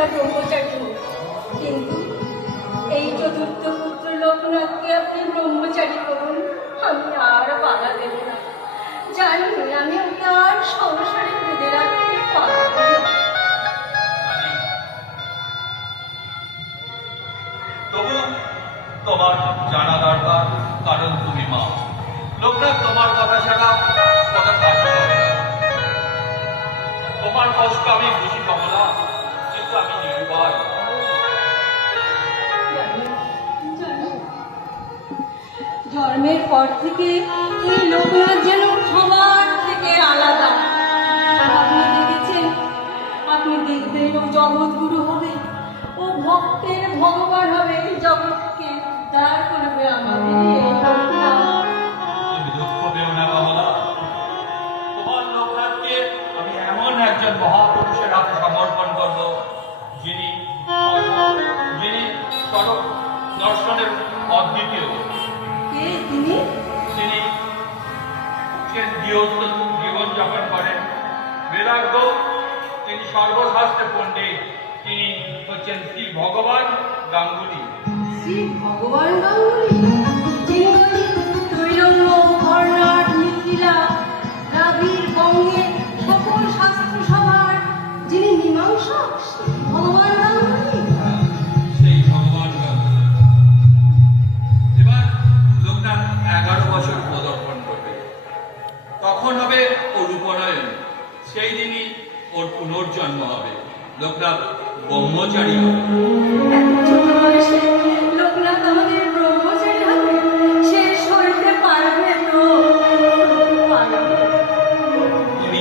আপনারা ব্রহ্মচারী হোক, কিন্তু এই চতুর্থ পুত্র লোকনাথকে আপনি ব্রহ্মচারী করুন। আমি আর বাধা দেব না। জানি আমি ওকে আর সংসারে বেঁধে রাখতে পারব না। তবু তোমার জানা দরকার, কারণ তুমি মা। লোকনাথ তোমার কথা ছাড়া কথা কাজ হবে না। তোমার কষ্ট আমি বুঝি কমলা, কিন্তু আমি নিরুপায়। জন্মের পর থেকে এই লোকনাথ যেন সবার থেকে আলাদা। আপনি দেখেছেন, আপনি দেখবেন ও জগৎগুরু হবে, ও ভক্তের ভগবান হবে, জগৎকে উদ্ধার করবে আমাদের এই লোকনাথ। তুমি দুঃখ পেও না কমলা। তোমার লোকনাথকে আমি এমন একজন মহাপুরুষের হাতে সমর্পণ করব, যিনি যিনি সড়ক দর্শনের অদ্বিতীয়। কে তিনি? তিনি গৃহস্থ জীবনযাপন করেন, বেদাজ্ঞ, তিনি সর্বশাস্ত্রে পণ্ডিত। তিনি হচ্ছেন শ্রী ভগবান গাঙ্গুলি। শ্রী ভগবান গাঙ্গুলি, যিনি ত্রৈলঙ্গ, কর্ণাট, মিথিলা, দ্রাবিড়, বঙ্গে সকল শাস্ত্র সভার যিনি মীমাংসক, ভগবান গাঙ্গুলি। সেই ভগবান গাঙ্গুলি এবার লোকনাথ 11 বছর পদার্পণ করবে। তখন হবে ওর উপনয়ন, সেই দিনই ওর পুনর্জন্ম হবে। লোকনাথ ব্রহ্মচারী হবে। ছোট বয়সে লোকনাথ আমাদের ব্রহ্মচারী হবে, সে সইতে পারবে তো? তুমি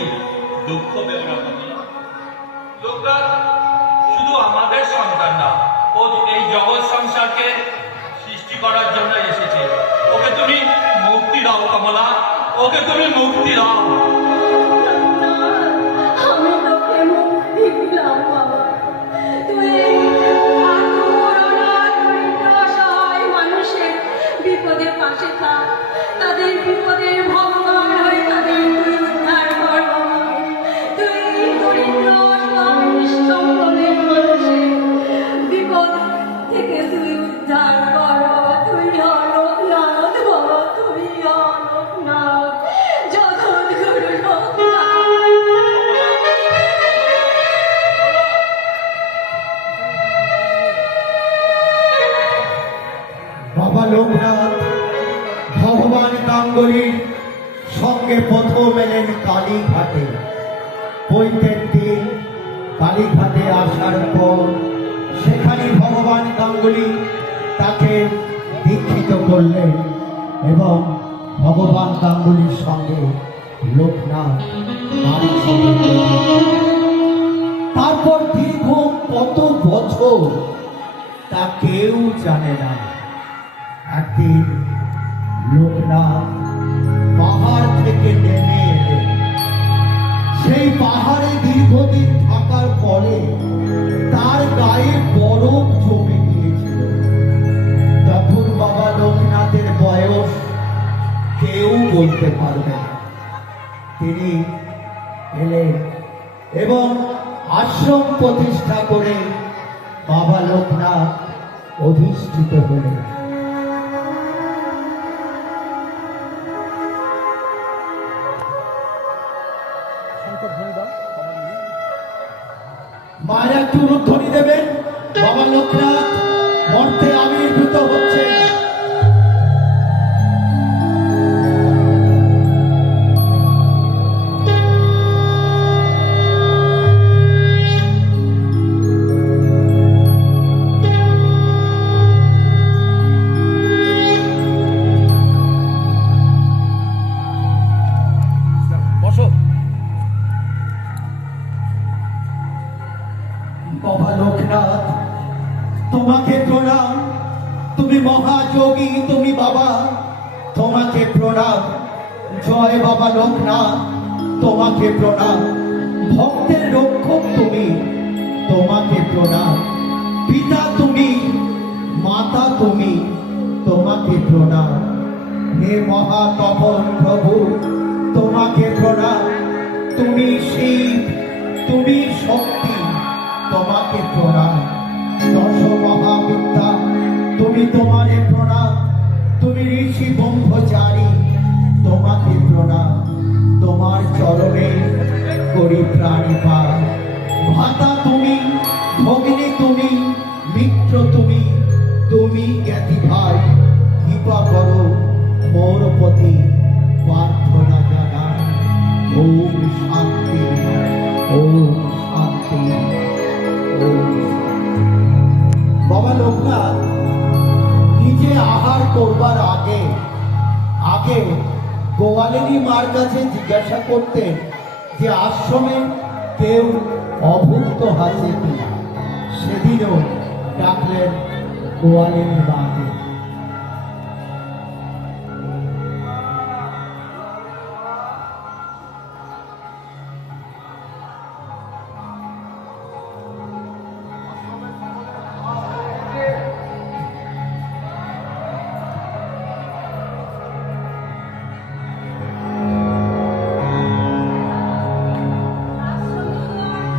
দুঃখ পেও না কমলা। লোকনাথ শুধু আমাদের সন্তান না, ও এই জগৎ সংসারকে সৃষ্টি করার জন্য এসেছে। ওকে তুমি মুক্তি দাও কমলা, ওকে তুমি মুক্তি দাও। আমি তোকে মুক্তি দিলাম বাবা। তুই এই ঠাকুর, অনাথ, দরিদ্র, অসহায় মানুষের বিপদে পাশে থাক, তাদের বিপদের ভগবান হয়ে তাদের তুই উদ্ধার কর বাবা। তুই এই দরিদ্র, অসহায়, নিঃসম্বলের মানুষের বিপদ থেকে তুই উদ্ধার কর বাবা। তুই লোকনাথ বাবা, তুই লোকনাথ, জগৎগুরু লোকনাথ। বাবা লোকনাথ ভগবান গাঙ্গুলির সঙ্গে প্রথম এলেন কালীঘাটে। পৈতের দিন কালীঘাটে আসার পর সেখানে ভগবান গাঙ্গুলি তাকে দীক্ষিত করলেন এবং ভগবান গাঙ্গুলির সঙ্গে লোকনাথ বাড়ি ছেড়ে গেলেন। তারপর দীর্ঘ কত বছর তা কেউ জানে না। একদিন লোকনাথ পাহাড় থেকে নেমে এলেন। সেই পাহাড়ে দীর্ঘদিন থাকার পরে তার গায়ে বরফ জমে গিয়েছিল। তখন বাবা লোকনাথের বয়স কেউ বলতে পারবে না। তিনি এলেন এবং আশ্রম প্রতিষ্ঠা করে বাবা লোকনাথ অধিষ্ঠিত হলেন। মায়ের একটু উলুধ্বনি দেবেন। বাবা লোকনাথ মর্তে আবির্ভূত হচ্ছেন। বাবা লোকনাথ তোমাকে প্রণাম। তুমি মহাযোগী, তুমি বাবা, তোমাকে প্রণাম। জয় বাবা লোকনাথ, তোমাকে প্রণাম। ভক্তের রক্ষক তুমি, তোমাকে প্রণাম। পিতা তুমি, মাতা তুমি, তোমাকে প্রণাম। হে মহাতপন প্রভু, তোমাকে প্রণাম। তুমি শিব, তুমি শক্তি, তোমাকে প্রণাম। দশ মহাবিদ্যা তুমি, তোমারে প্রণাম। তুমি ঋষি ব্রহ্মচারী, তোমাকে প্রণাম। তোমার চরণে করি প্রাণীপাত। ভাতা তুমি, ভগিনী তুমি, মিত্র তুমি, তুমি জ্ঞাতি ভাই। কৃপা করো মোর প্রতি, প্রার্থনা জানাই। ওম শান্তি, ওম শান্তি, ওম শান্তি। বাবা লোকনাথ নিজে আহার করবার আগে আগে গোয়ালিনী মার কাছে জিজ্ঞাসা করতেন যে আশ্রমে কেউ অভুক্ত আছে কিনা। সেদিনও ডাকলেন গোয়ালিনী মাকে।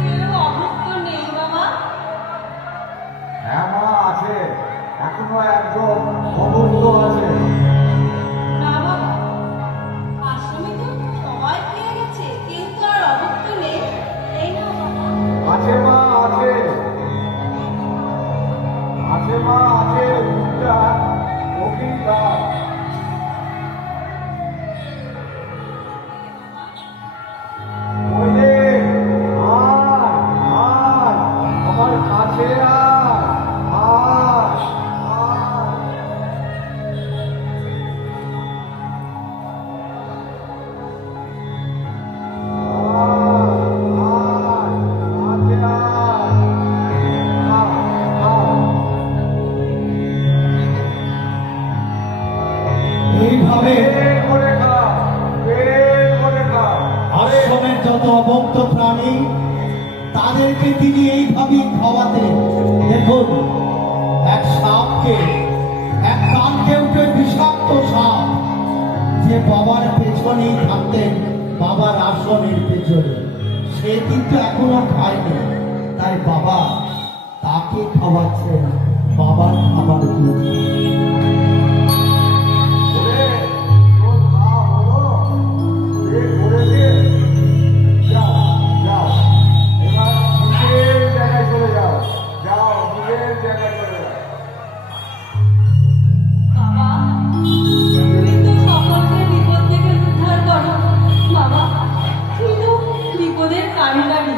কেউ অভুক্ত নেই বাবা। হ্যাঁ মা, আছে। এখনো একজন অভুক্ত আছে। না বাবা, আশ্রমে তো সবাই খেয়ে গেছে, কেউ তো আর অভুক্ত নেই। এই না বাবা। আছে মা, আছে। আছে মা, আছে। দুটা অখিল দাস। ওই যে, আয়, আয়, আমার কাছে আয়, আয়, আয়। এইভাবে আশ্রমের যত অভুক্ত প্রাণী তাদেরকে তিনি এইভাবেই খাওয়াতেন। দেখুন, এক সাপকে, এক কানকে উঠে বিষাক্ত সাপ, যে বাবার পেছনেই থাকতেন, বাবার আসনের পেছনে, সে কিন্তু এখনো খায়নি। তাই বাবা তাকে খাওয়াচ্ছেন বাবার খাবার দুধ। বাবা, তুমি তো সকলকে বিপদ থেকে উদ্ধার করো। বাবা, তুমি তো বিপদের কারিগরি।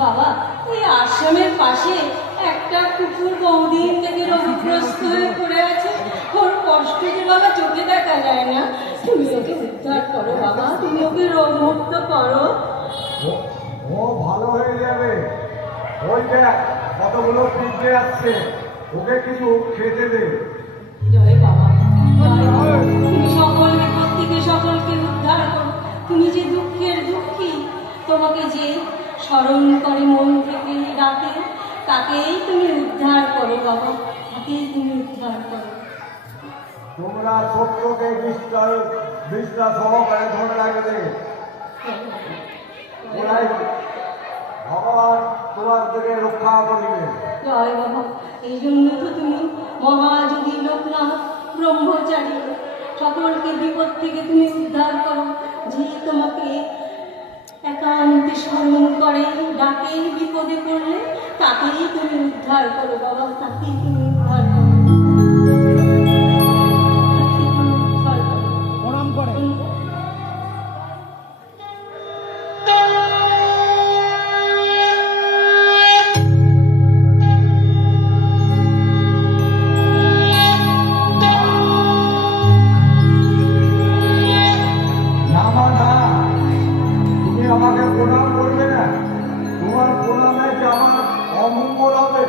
বাবা, ওই আশ্রমের পাশে একটা কুকুর বহুদিন থেকে রোগগ্রস্ত হয়ে পড়ে আছে। ওর কষ্ট যে বাবা চোখে দেখা যায় না। তুমি ওকে উদ্ধার করো বাবা, তুমি ওকে রোগমুক্ত করো। ও ভালো হয়ে যাবে। ওই দেখ কতগুলো পিঁপড়ে আসছে, ওকে কিছু খেতে দে। জয় বাবা, জয় বাবা। তুমি সকল বিপদ থেকে সকলকে উদ্ধার করো। তুমি যে দুঃখের দুঃখী, তোমাকে যে স্মরণ করে মন থেকে ডাকে, তাকেই তুমি উদ্ধার করো বাবা, তাকেই তুমি উদ্ধার করো। তোমরা সত্যকে বিশ্বাস সহকারে ধরে রাখবে। ওরাই ভগবান তোমার থেকে রক্ষা করিবে। জয় বাবা, এই জন্য তো তুমি মহাযোগী লোকনাথ ব্রহ্মচারী। সকলকে বিপদ থেকে তুমি উদ্ধার করো। যে তোমাকে একান্তে স্মরণ করে ডাকে বিপদে পড়লে, তাকেই তুমি উদ্ধার করো বাবা, তাকেই তুমি উদ্ধার করো। তাকেই তুমি উদ্ধার করো। প্রণাম করে। না মা, না, তুমি আমাকে প্রণাম করবে না। তোমার প্রণামে যে আমার অমঙ্গল হবে।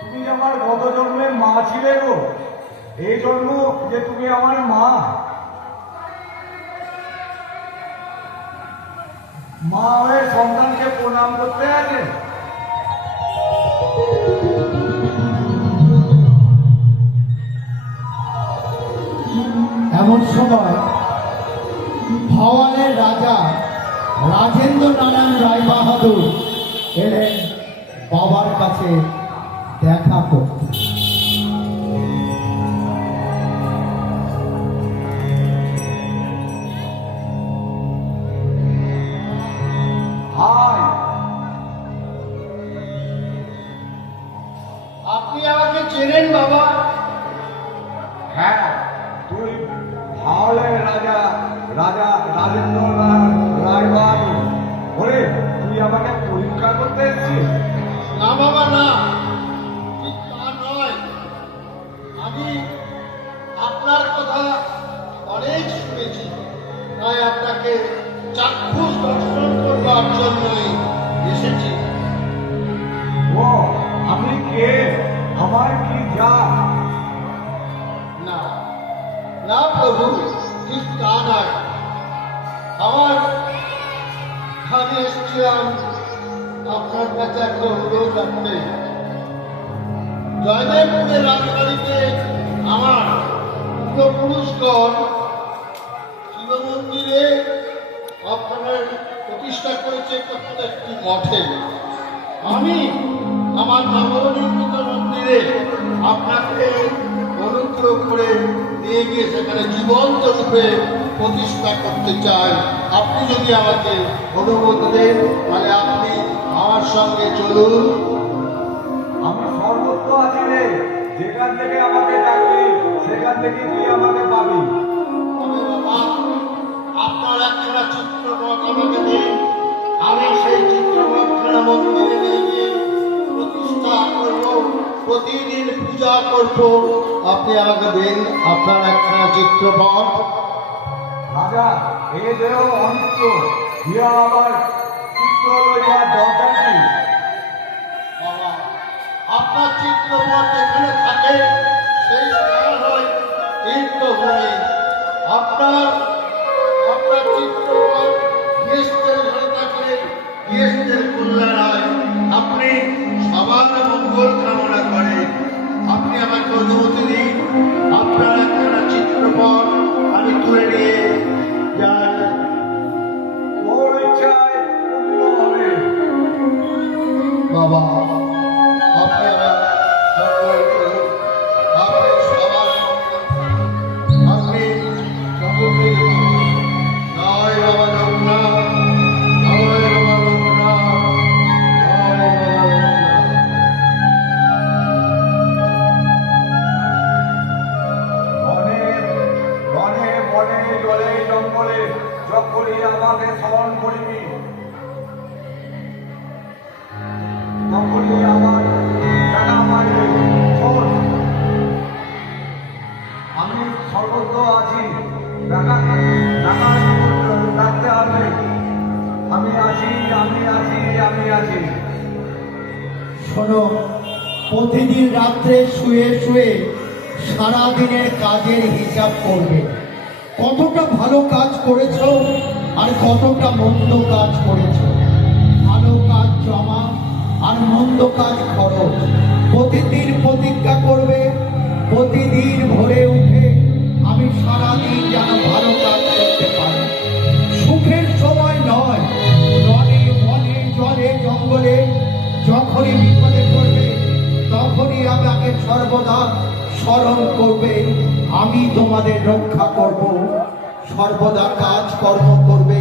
তুমি আমার গত জন্মে মা ছিলে গো, এই জন্য যে তুমি আমার মা। মা হয়ে সন্তানকে প্রণাম করতে আছে। এমন সময় ভাওয়ালের রাজা রাজেন্দ্র নারায়ণ রায় বাহাদুর এলেন বাবার কাছে দেখা করতে। হাই, আপনি আমাকে চেনেন বাবা? হ্যাঁ, তুই হাওড়ের রাজা রাজা রাজেন্দ্র রায় বাহাদুর। ওরে, তুই আমাকে পরীক্ষা করতে এসেছিস? না বাবা, না, ঠিক তা নয়। আমি আপনার কথা অনেক শুনেছি, তাই আপনাকে চাক্ষুষ দর্শন করবার জন্যই এসেছি। ও, আপনি কে? আমার কি যা? না না প্রভু, ঠিক তা নয়। আমি এসেছিলাম আপনার কাছে একটা অনুরোধ রাখতে। জয়দেবপুরের রাজবাড়িতে আমার পূর্বপুরুষগণ শিব মন্দিরে আপনার প্রতিষ্ঠা করেছে প্রত্যেকটি মঠে। আমি আমার নবনির্মিত মন্দিরে আপনাকে অনুগ্রহ করে নিয়ে গিয়ে সেখানে জীবন্ত রূপে প্রতিষ্ঠা করতে চাই। আপনি যদি আমাকে অনুমতি দেন, তাহলে আপনি আমার সঙ্গে চলুন। আমি সর্বত্র আছি রে, যেখান থেকে আমাকে ডাকবি সেখান থেকে তুই আমাকে পাবি। তবে বাবা, আপনার একখানা চিত্রপট আমাকে দিন, আমি সেই চিত্রপটখানা মন্দিরে নিয়ে গিয়ে প্রতিষ্ঠা করব, প্রতিদিন পূজা করব। আপনি আমাকে দিন আপনার একখানা চিত্রপট। রাজা, এ দেহ অনিত্য, ইহা আবার চিত্র লইয়া দরকার কি? বাবা, আপনার চিত্রপট যেখানে থাকে সেই স্থান হয় তীর্থভূমি। আপনার চিত্রপট গৃহস্থের ঘরে থাকলে গৃহস্থের কল্যাণ হয়। আপনি সবার মঙ্গল কামনা করেন। আপনি আমাকে অনুমতি দিন, আপনার একটা চিত্রপট আমি তুলে নিয়ে যাই। তোর ইচ্ছায় পূর্ণ হবে। বাবা, আপনি আমার মঙ্গল করুন। আপনি সবার মঙ্গল করুন। আপনি সকলকে জয় বাবা লোকনাথ, জয় বাবা লোকনাথ, জয় বাবা লোকনাথ। বনে বনে বনে জলে জঙ্গলে যখনই আমাকে স্মরণ করিবি, তখনই আমার জানা পাইবে। শোন, আমি সর্বত্র আছি, ডাকতে হবে। আমি আছি, আমি আছি, আমি আছি। শোনো, প্রতিদিন রাত্রে শুয়ে শুয়ে সারাদিনের কাজের হিসাব করবে। কতটা ভালো কাজ করেছ আর কতটা মন্দ কাজ করেছ। ভালো কাজ জমা আর মন্দ কাজ খরচ। প্রতিদিন প্রতিজ্ঞা করবে, প্রতিদিন ভোরে উঠে আমি সারাদিন যেন ভালো কাজ করতে পারি। সুখের সময় নয়, রনে বনে জলে জঙ্গলে যখনই বিপদে পড়বে তখনই আমাকে সর্বদা স্মরণ করবে। আমি তোমাদের রক্ষা করব, সর্বদা কাজ কর্ম করবে,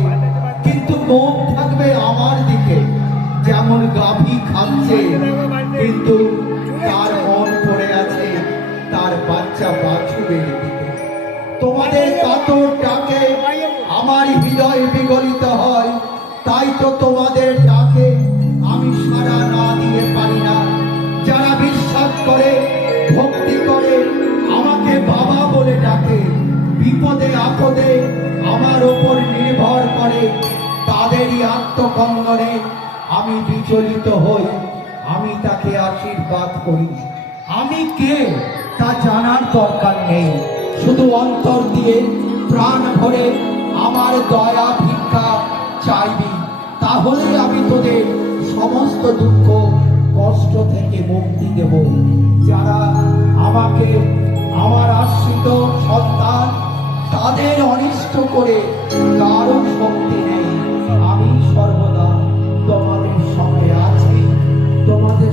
কিন্তু মন থাকবে আমার দিকে। যেমন গাভী খাচ্ছে কিন্তু তার মন পড়ে আছে তার বাচ্চা বাছুরের দিকে। তোমাদের কাতর ডাকে আমার হৃদয় বিগলিত হয়, তাই তো তোমাদের ডাকে আমি সাড়া না দিয়ে পারি না। যারা বিশ্বাস করে, ভক্তি করে, আমাকে বাবা বলে ডাকে, বিপদে আপদে আমার ওপর নির্ভর করে, তাদেরই আত্মকঙ্গনে আমি বিচলিত হই। আমি তাকে আশীর্বাদ করি। আমি কে তা জানার দরকার নেই, শুধু অন্তর দিয়ে প্রাণ ভরে আমার দয়া ভিক্ষা চাইবি, তাহলে আমি তোদের সমস্ত দুঃখ কষ্ট থেকে মুক্তি দেব। যারা আমাকে আমার আশ্রিত সন্তান তাদের অনিষ্ট করে কারো শক্তি নেই। আমি সর্বদা তোমাদের সঙ্গে আছি, তোমাদের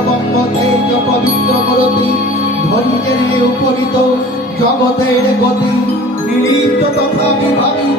বঙ্গ তেজ পবিত্র মূরতি ধরিতে উপনীত জগতের গতি নিলিপ্ত তথা বিভাগী